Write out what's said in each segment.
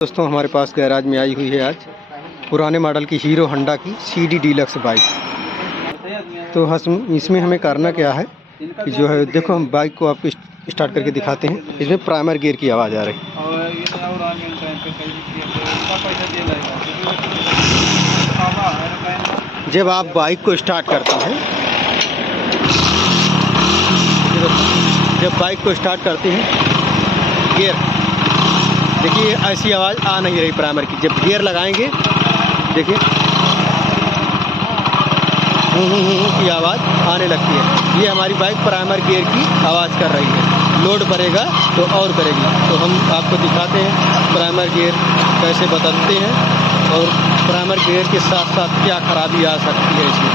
दोस्तों हमारे पास गैराज में आई हुई है आज पुराने मॉडल की हीरो होंडा की CD डीलक्स बाइक। तो इसमें हमें करना क्या है कि जो है देखो हम बाइक को आपको स्टार्ट करके दिखाते हैं। इसमें प्राइमर गियर की आवाज़ आ रही है। जब आप बाइक को स्टार्ट करते हैं, जब बाइक को स्टार्ट करते हैं गियर देखिए ऐसी आवाज़ आ नहीं रही प्राइमर की। जब गियर लगाएंगे देखिए की आवाज़ आने लगती है। ये हमारी बाइक प्राइमर गियर की आवाज़ कर रही है। लोड बढ़ेगा तो और करेगी। तो हम आपको दिखाते हैं प्राइमर गियर कैसे बदलते हैं और प्राइमर गियर के साथ साथ क्या खराबी आ सकती है इसमें।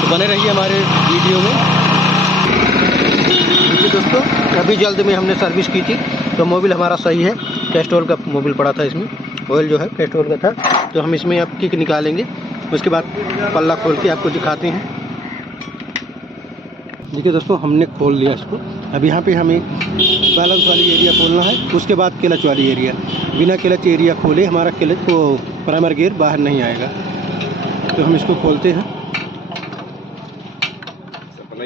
तो बने रहिए हमारे वीडियो में। देखिए दोस्तों, अभी जल्द में हमने सर्विस की थी तो मोबिल हमारा सही है। कैस्ट्रोल का मोबिल पड़ा था, इसमें ऑयल जो है कैस्ट्रोल का था। तो हम इसमें अब किक निकालेंगे, उसके बाद पल्ला खोल के आपको दिखाते हैं। देखिए दोस्तों, हमने खोल लिया इसको। अब यहाँ पे हमें बैलेंस वाली एरिया खोलना है, उसके बाद क्लच वाली एरिया। बिना क्लच एरिया खोले हमारा क्लच को प्राइमर गियर बाहर नहीं आएगा। तो हम इसको खोलते हैं।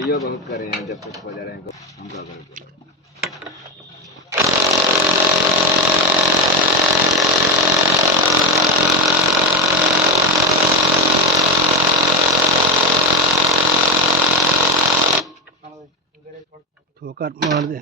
बहुत करे हैं जब तक बजा रहे हैं। ठोकर मार दे।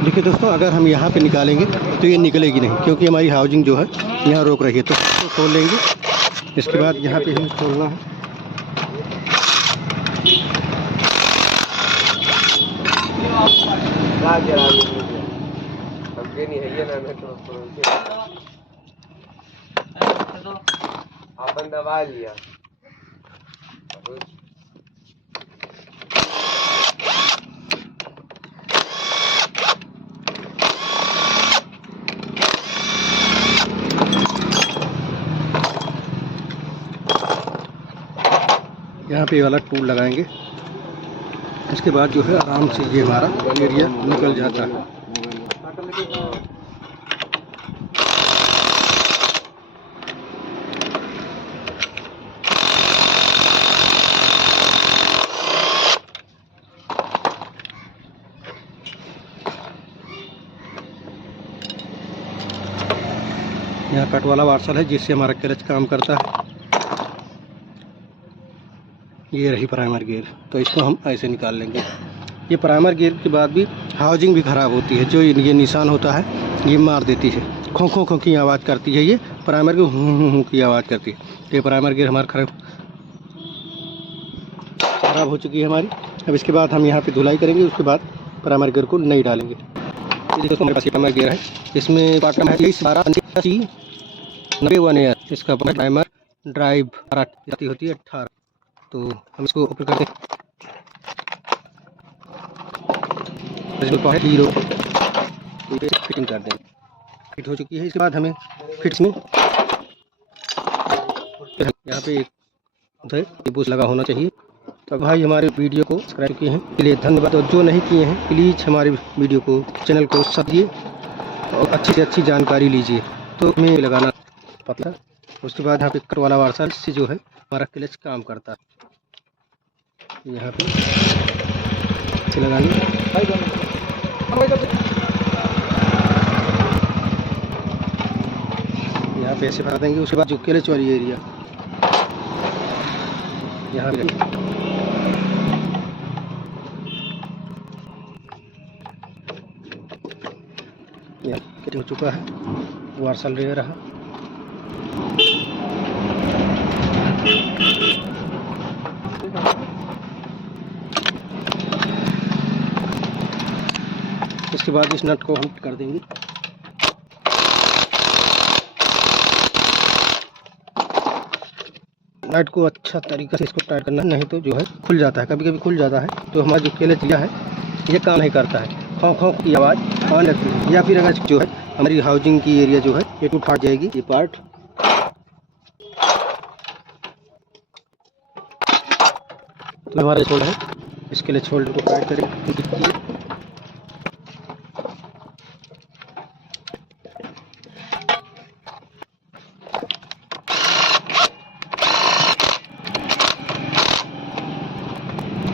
देखिए दोस्तों, अगर हम यहाँ पे निकालेंगे तो ये निकलेगी नहीं, क्योंकि हमारी हाउसिंग जो है यहाँ रोक रही है। तो इसको खोल लेंगे, इसके बाद यहाँ पे हमें खोलना है। अपन दबा लिया। यहाँ पे वाला टूल लगाएंगे, इसके बाद जो है आराम से ये हमारा एरिया निकल जाता है। यहाँ कट वाला वार्सल है जिससे हमारा क्लच काम करता है। ये रही प्राइमर गियर। तो इसको हम ऐसे निकाल लेंगे। ये प्राइमर गियर के बाद भी हाउसिंग भी ख़राब होती है। जो ये निशान होता है ये मार देती है, खों खों खों की आवाज़ करती है। ये प्राइमर की हूँ की आवाज़ करती है। तो ये प्राइमर गियर हमारा ख़राब हो चुकी है हमारी। अब इसके बाद हम यहाँ पे धुलाई करेंगे, उसके बाद प्राइमर गियर को नहीं डालेंगे। दोस्तों हमारे पास ये प्राइमर गियर है, इसमें पार्ट नंबर 91 इसका प्राइमर ड्राइव होती है 18। तो हम इसको ओपन करते हैं। हीरो फिटिंग कर देंगे। फिट हो चुकी है। इसके बाद हमें फिट्स में यहाँ पे एक बुश लगा होना चाहिए। तो भाई हमारे वीडियो को सब्सक्राइब किए हैं के लिए धन्यवाद, और जो नहीं किए हैं प्लीज़ हमारे वीडियो को चैनल को सब्सक्राइब और अच्छी से अच्छी जानकारी लीजिए। तो हमें लगाना पतला, उसके बाद यहाँ पे कट वाला वार्सल से जो है हमारा क्लच काम करता है। यहाँ पे अच्छे लगा लें। यहाँ पे ऐसे भरा देंगे। उसके बाद जो क्लच वाली एरिया यहाँ पे हो चुका है, वार्सल ले रहा। इसके बाद इस नट को हम कर देंगे। नट को अच्छा तरीके से इसको टाइट करना, नहीं तो जो है खुल जाता है। कभी कभी खुल जाता है तो हमारा जो क्लच लिया है ये काम नहीं करता है। खों खों की आवाज़ आने लगती है। या फिर अगर जो है हमारी हाउसिंग की एरिया जो है ये टूट फाट जाएगी, ये पार्ट हमारे छोड़ है, इसके लिए शोल्डर को टाइट करेंगे।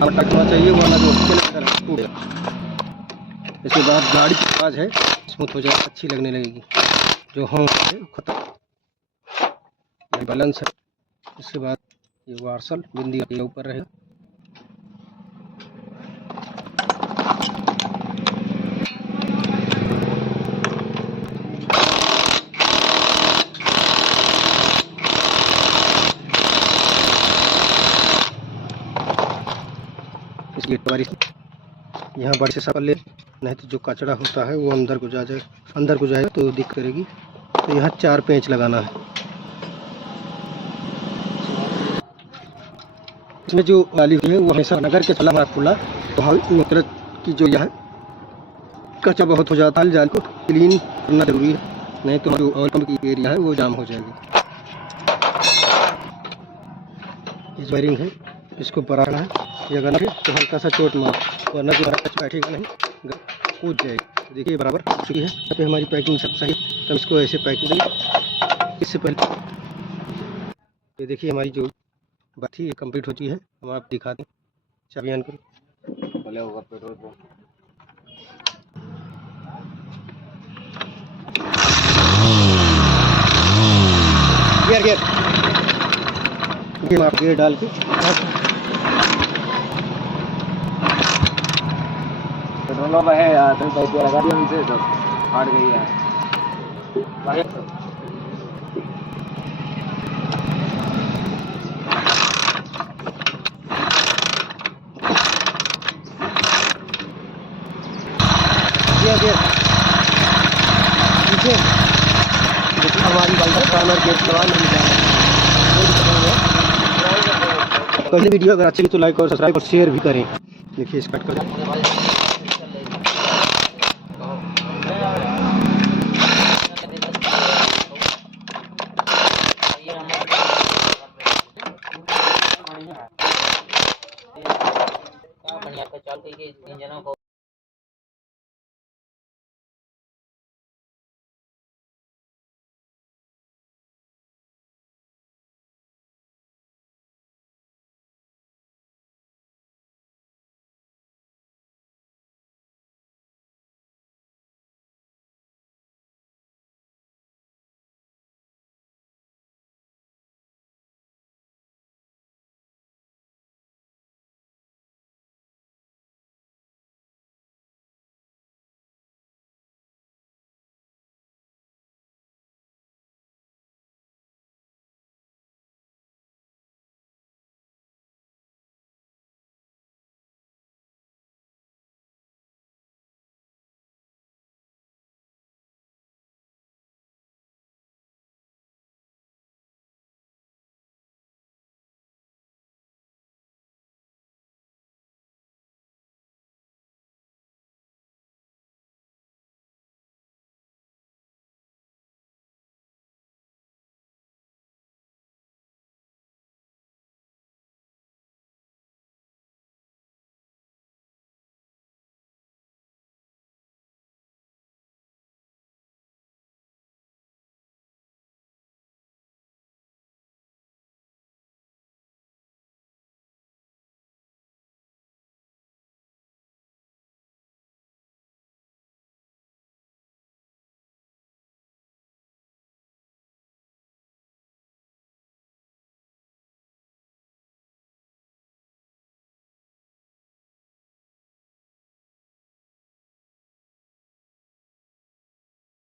टकना चाहिए वरना जो टूट जाएगा। इसके बाद गाड़ी की आवाज़ है स्मूथ हो जाए, अच्छी लगने लगेगी। जो हों खत्म, ये बैलेंस है। इसके बाद ये वार्सल बिंदी के ऊपर रहेगा। इसकी बारी यहाँ बड़े से सफल ले, नहीं तो जो कचरा होता है वो अंदर को जाएगा, अंदर को जाएगा तो दिक्कत करेगी। तो यहाँ 4 पेंच लगाना है। इसमें जो वाली है वो हमेशा नगर के चला हमारा खुला, तो मतलब कि जो यहाँ कचरा बहुत हो जाता है, जाल को क्लीन करना जरूरी है, नहीं तो जो ऑयल पंप की एरिया है वो जाम हो जाएगी। इस वायरिंग है, इसको बढ़ाना है। ये अगर नहीं तो हल्का सा चोट मार, वरना जो हमारा बैठेगा नहीं, कूद जाएगी। देखिए बराबर हो चुकी है। यहाँ पे हमारी पैकिंग सब सही, तो इसको ऐसे पैकिंग देंगे। इससे पहले ये देखिए हमारी जो बात थी ये कंप्लीट हो चुकी है। हम आप दिखा दें, चाबी ऑन करो। बोले होगा पेट्रोल को गियर गियर आप गियर डाल के पेट्रोल है यार, तो पैसे लगा दिया मुझे, तो फाड़ गई है। गियर गियर देखिए हमारी बाइक है कॉर्नर गेट करवा नहीं जा रहा। पहले वीडियो अगर अच्छी लगी तो लाइक और सब्सक्राइब और शेयर भी करें। देखिए इस कट कर बढ़िया चल के इंजनों को